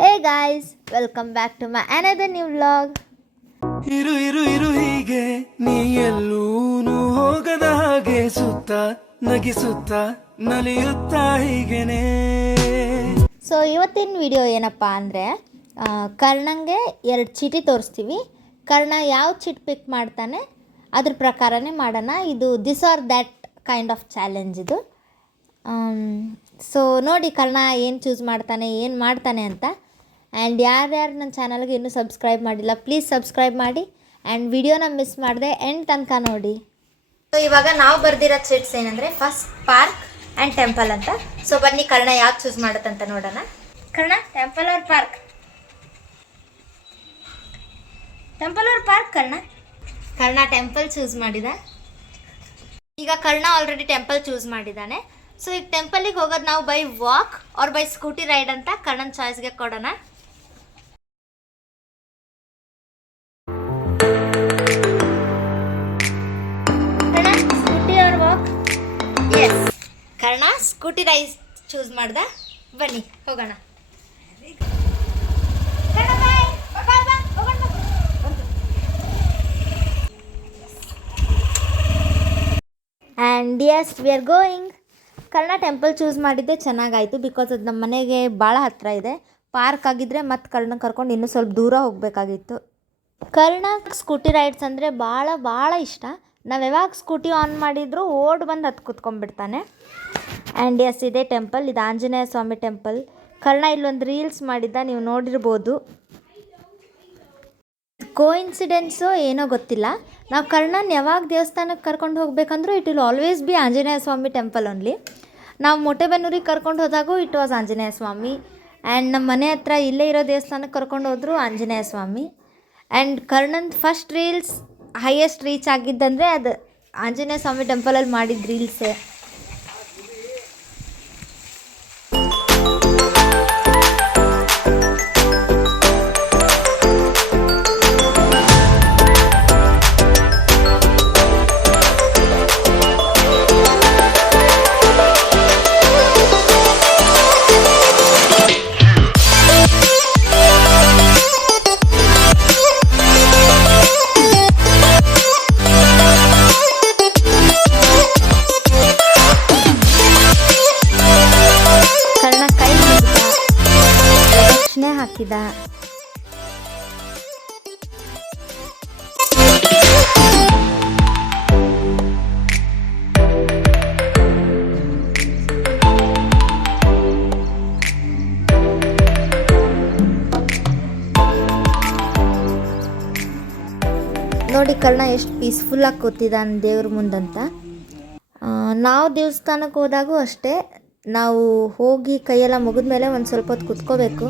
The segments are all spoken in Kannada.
Hey guys, welcome back to my another new vlog. ಇರು ಇರು ಇರು ಹೀಗೆ ನೀ ಎಲ್ಲೂನು ಹೋಗದ ಹಾಗೆ ಸುತ್ತ ನಗಿಸುತ್ತ ನಲಿಯುತ್ತ ಹೀಗೆನೆ. ಸೊ ಇವತ್ತಿನ ವಿಡಿಯೋ ಏನಪ್ಪ ಅಂದರೆ ಕರ್ಣಂಗೆ 2 ಚೀಟಿ ತೋರಿಸ್ತೀವಿ. ಕರ್ಣ ಯಾವ ಚೀಟ್ ಪಿಕ್ ಮಾಡ್ತಾನೆ ಅದ್ರ ಪ್ರಕಾರನೇ ಮಾಡೋಣ. ಇದು this are that kind of challenge ಇದು. ಸೊ ನೋಡಿ ಕರ್ಣ ಏನು ಚೂಸ್ ಮಾಡ್ತಾನೆ, ಏನು ಮಾಡ್ತಾನೆ ಅಂತ. ಆ್ಯಂಡ್ ಯಾರ್ಯಾರು ನನ್ನ ಚಾನಲ್ಗೆ ಇನ್ನೂ ಸಬ್ಸ್ಕ್ರೈಬ್ ಮಾಡಿಲ್ಲ ಪ್ಲೀಸ್ ಸಬ್ಸ್ಕ್ರೈಬ್ ಮಾಡಿ. ಆ್ಯಂಡ್ ವಿಡಿಯೋನ ಮಿಸ್ ಮಾಡಿದೆ ಎಂಡ್ ತನಕ ನೋಡಿ. ಸೊ ಇವಾಗ ನಾವು ಬರ್ದಿರೋ ಚೀಟ್ಸ್ ಏನಂದರೆ ಫಸ್ಟ್ ಪಾರ್ಕ್ ಆ್ಯಂಡ್ ಟೆಂಪಲ್ ಅಂತ. ಸೊ ಬನ್ನಿ ಕರ್ಣ ಯಾವ್ದು ಚೂಸ್ ಮಾಡುತ್ತಂತ ನೋಡೋಣ. Karna temple or park? Temple or park Karna? Karna temple choose ಮಾಡಿದ. ಈಗ ಕರ್ಣ ಆಲ್ರೆಡಿ ಟೆಂಪಲ್ ಚೂಸ್ ಮಾಡಿದ್ದಾನೆ. ಸೊ ಈಗ ಟೆಂಪಲಿಗೆ ಹೋಗೋದು ನಾವು by walk or by scooty ride ಅಂತ ಕರ್ಣನ್ ಚಾಯ್ಸ್ಗೆ ಕೊಡೋಣ. Karna scooty or walk? S, Karna scooty ride choose ಮಾಡ್ದ. ಬನ್ನಿ ಹೋಗೋಣ. And yes we are going. Karna temple choose ಮಾಡಿದ್ದೆ ಚೆನ್ನಾಗಾಯಿತು ಬಿಕಾಸ್ ಅದು ನಮ್ಮ ಮನೆಗೆ ಭಾಳ ಹತ್ತಿರ ಇದೆ. ಪಾರ್ಕ್ ಆಗಿದ್ದರೆ ಮತ್ತು ಕರ್ಣ ಕರ್ಕೊಂಡು ಇನ್ನೂ ಸ್ವಲ್ಪ ದೂರ ಹೋಗಬೇಕಾಗಿತ್ತು. ಕರ್ಣ ಸ್ಕೂಟಿ ರೈಡ್ಸ್ ಅಂದರೆ ಭಾಳ ಭಾಳ ಇಷ್ಟ. ನಾವು ಯಾವಾಗ ಸ್ಕೂಟಿ ಆನ್ ಮಾಡಿದರೂ ಓಡ್ ಬಂದು ಹತ್ತು ಕೂತ್ಕೊಂಡ್ಬಿಡ್ತಾನೆ. ಆ್ಯಂಡ್ ಎಸ್ ಇದೇ ಟೆಂಪಲ್, ಇದು ಆಂಜನೇಯ ಸ್ವಾಮಿ ಟೆಂಪಲ್. ಕರ್ಣ ಇಲ್ಲೊಂದು ರೀಲ್ಸ್ ಮಾಡಿದ್ದ, ನೀವು ನೋಡಿರ್ಬೋದು. ಕೋಇನ್ಸಿಡೆನ್ಸು ಏನೋ ಗೊತ್ತಿಲ್ಲ, ನಾವು ಕರ್ಣನ್ ಯಾವಾಗ ದೇವಸ್ಥಾನಕ್ಕೆ ಕರ್ಕೊಂಡು ಹೋಗ್ಬೇಕಂದ್ರೂ it will always be Anjaneya Swamy temple only. ನಾವು ಮೊಟೆಬೆನ್ನೂರಿಗೆ ಕರ್ಕೊಂಡು ಹೋದಾಗೂ it was Anjaneya Swamy. And ನಮ್ಮ ಮನೆ ಹತ್ರ ಇಲ್ಲೇ ಇರೋ ದೇವಸ್ಥಾನಕ್ಕೆ ಕರ್ಕೊಂಡು ಹೋದ್ರು ಆಂಜನೇಯ ಸ್ವಾಮಿ. ಆ್ಯಂಡ್ ಕರ್ಣಂದು ಫಸ್ಟ್ ರೀಲ್ಸ್ ಹೈಯೆಸ್ಟ್ ರೀಚ್ ಆಗಿದ್ದಂದರೆ ಅದು ಆಂಜನೇಯ ಸ್ವಾಮಿ ಟೆಂಪಲಲ್ಲಿ ಮಾಡಿದ ರೀಲ್ಸೇ. ಹಾಕಿದ. ನೋಡಿ ಕರ್ಣ ಎಷ್ಟು ಪೀಸ್ಫುಲ್ಲಾಗಿ ಕೂತಿದ್ದಾನೆ ದೇವ್ರ ಮುಂದಂತ. ನಾವು ದೇವಸ್ಥಾನಕ್ಕೆ ಹೋದಾಗೂ ಅಷ್ಟೇ, ನಾವು ಹೋಗಿ ಕೈಯೆಲ್ಲ ಮುಗಿದ್ಮೇಲೆ ಒಂದು ಸ್ವಲ್ಪ ಹೊತ್ತು ಕುತ್ಕೋಬೇಕು.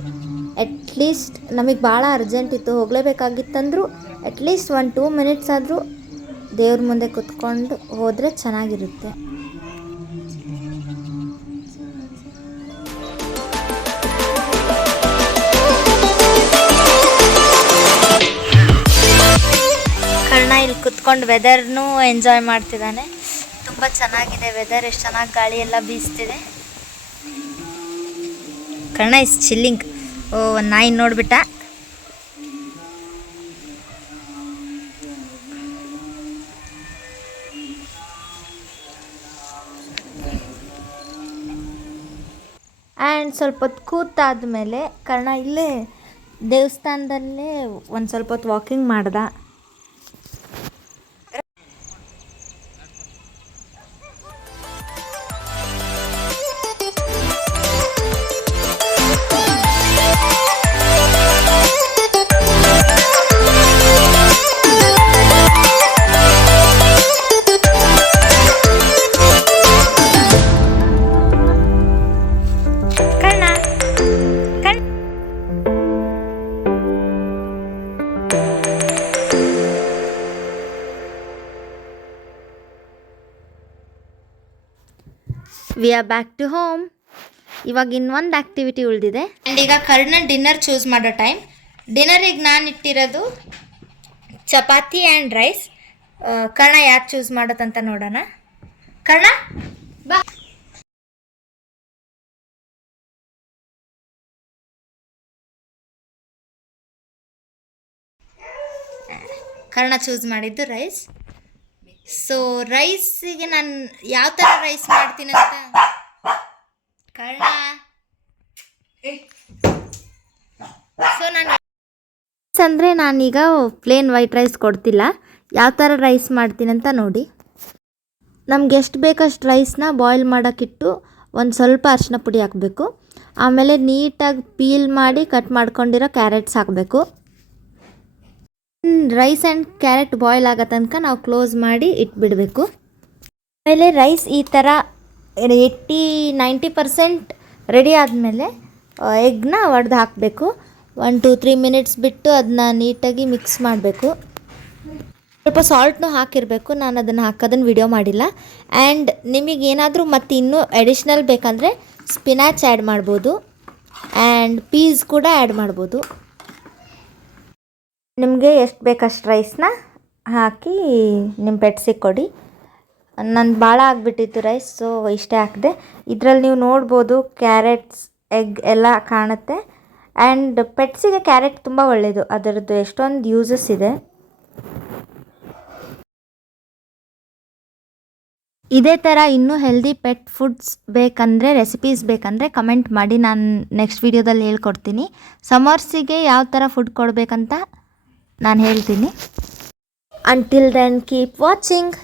ಅಟ್ಲೀಸ್ಟ್ ನಮಗೆ ಭಾಳ ಅರ್ಜೆಂಟ್ ಇತ್ತು ಹೋಗಲೇಬೇಕಾಗಿತ್ತಂದ್ರೂ ಅಟ್ಲೀಸ್ಟ್ 1-2 ಮಿನಿಟ್ಸ್ ಆದರೂ ದೇವ್ರ ಮುಂದೆ ಕುತ್ಕೊಂಡು ಹೋದರೆ ಚೆನ್ನಾಗಿರುತ್ತೆ. ಕರ್ಣ ಇಲ್ಲಿ ಕುತ್ಕೊಂಡು ವೆದರ್ನೂ ಎಂಜಾಯ್ ಮಾಡ್ತಿದ್ದಾನೆ. ತುಂಬ ಚೆನ್ನಾಗಿದೆ ವೆದರ್, ಎಷ್ಟು ಚೆನ್ನಾಗಿ ಗಾಳಿ ಎಲ್ಲ ಬೀಸ್ತಿದೆ. Karna is chilling. ಓ ಒಂದು ನಾಯಿ ನೋಡ್ಬಿಟ್ಟ. ಆ್ಯಂಡ್ ಸ್ವಲ್ಪ ಹೊತ್ತು ಕೂತಾದ್ಮೇಲೆ ಕರ್ಣ ಇಲ್ಲೇ ದೇವಸ್ಥಾನದಲ್ಲೇ ಒಂದು ಸ್ವಲ್ಪ ಹೊತ್ತು ವಾಕಿಂಗ್ ಮಾಡ್ದ. We are back to home. ಇವಾಗ ಇನ್ನೊಂದು ಆ್ಯಕ್ಟಿವಿಟಿ ಉಳಿದಿದೆ. ಆ್ಯಂಡ್ ಈಗ ಕರ್ಣ ಡಿನ್ನರ್ ಚೂಸ್ ಮಾಡೋ ಟೈಮ್. ಡಿನ್ನರಿಗೆ ನಾನು ಇಟ್ಟಿರೋದು ಚಪಾತಿ ಆ್ಯಂಡ್ ರೈಸ್. ಕರ್ಣ ಯಾರು ಚೂಸ್ ಮಾಡೋದಂತ ನೋಡೋಣ. ಕರ್ಣ ಬಾ. ಕರ್ಣ ಚೂಸ್ ಮಾಡಿದ್ದು ರೈಸ್. ಸೊ ರೈಸಿಗೆ ನಾನು ಯಾವ ಥರ ರೈಸ್ ಮಾಡ್ತೀನಂತ ಕರ್ಣ. ಸೊ ಅಂದರೆ ನಾನೀಗ ಪ್ಲೇನ್ ವೈಟ್ ರೈಸ್ ಕೊಡ್ತಿಲ್ಲ, ಯಾವ ಥರ ರೈಸ್ ಮಾಡ್ತೀನಂತ ನೋಡಿ. ನಮ್ಗೆ ಎಷ್ಟು ಬೇಕಷ್ಟು ರೈಸ್ನ ಬಾಯ್ಲ್ ಮಾಡೋಕ್ಕಿಟ್ಟು ಒಂದು ಸ್ವಲ್ಪ ಅರಿಶಿನ ಪುಡಿ ಹಾಕಬೇಕು. ಆಮೇಲೆ ನೀಟಾಗಿ ಪೀಲ್ ಮಾಡಿ ಕಟ್ ಮಾಡ್ಕೊಂಡಿರೋ ಕ್ಯಾರೆಟ್ಸ್ ಹಾಕಬೇಕು. ರೈಸ್ ಆ್ಯಂಡ್ ಕ್ಯಾರೆಟ್ ಬಾಯ್ಲ್ ಆಗೋ ತನಕ ನಾವು ಕ್ಲೋಸ್ ಮಾಡಿ ಇಟ್ಬಿಡಬೇಕು. ಆಮೇಲೆ ರೈಸ್ ಈ ಥರ 80-90% ರೆಡಿ ಆದಮೇಲೆ ಎಗ್ನ ಒಡೆದು ಹಾಕಬೇಕು. 1-2-3 ಮಿನಿಟ್ಸ್ ಬಿಟ್ಟು ಅದನ್ನ ನೀಟಾಗಿ ಮಿಕ್ಸ್ ಮಾಡಬೇಕು. ಸ್ವಲ್ಪ ಸಾಲ್ಟ್ನೂ ಹಾಕಿರಬೇಕು, ನಾನು ಅದನ್ನು ಹಾಕೋದನ್ನು ವಿಡಿಯೋ ಮಾಡಿಲ್ಲ. ಆ್ಯಂಡ್ ನಿಮಗೇನಾದರೂ ಮತ್ತು ಇನ್ನೂ ಅಡಿಷ್ನಲ್ ಬೇಕಂದರೆ ಸ್ಪಿನಾಚ್ ಆ್ಯಡ್ ಮಾಡ್ಬೋದು ಆ್ಯಂಡ್ ಪೀಸ್ ಕೂಡ ಆ್ಯಡ್ ಮಾಡ್ಬೋದು. ನಿಮಗೆ ಎಷ್ಟು ಬೇಕಷ್ಟು ರೈಸ್ನ ಹಾಕಿ ನಿಮ್ಮ ಪೆಟ್ಸಿಗೆ ಕೊಡಿ. ನಂದು ಭಾಳ ಆಗಿಬಿಟ್ಟಿತ್ತು ರೈಸ್, ಸೊ ಇಷ್ಟೇ ಹಾಕಿದೆ. ಇದರಲ್ಲಿ ನೀವು ನೋಡ್ಬೋದು ಕ್ಯಾರೆಟ್ಸ್, ಎಗ್ ಎಲ್ಲ ಕಾಣುತ್ತೆ. ಆ್ಯಂಡ್ ಪೆಟ್ಸಿಗೆ ಕ್ಯಾರೆಟ್ ತುಂಬ ಒಳ್ಳೆಯದು, ಅದರದ್ದು ಎಷ್ಟೊಂದು ಯೂಸಸ್ ಇದೆ. ಇದೇ ಥರ ಇನ್ನೂ ಹೆಲ್ದಿ ಪೆಟ್ ಫುಡ್ಸ್ ಬೇಕಂದರೆ, ರೆಸಿಪೀಸ್ ಬೇಕಂದರೆ ಕಮೆಂಟ್ ಮಾಡಿ, ನಾನು ನೆಕ್ಸ್ಟ್ ವೀಡಿಯೋದಲ್ಲಿ ಹೇಳ್ಕೊಡ್ತೀನಿ. ಸಮರ್ಸಿಗೆ ಯಾವ ಥರ ಫುಡ್ ಕೊಡಬೇಕಂತ ನಾನು ಹೇಳ್ತೀನಿ. Until then keep watching.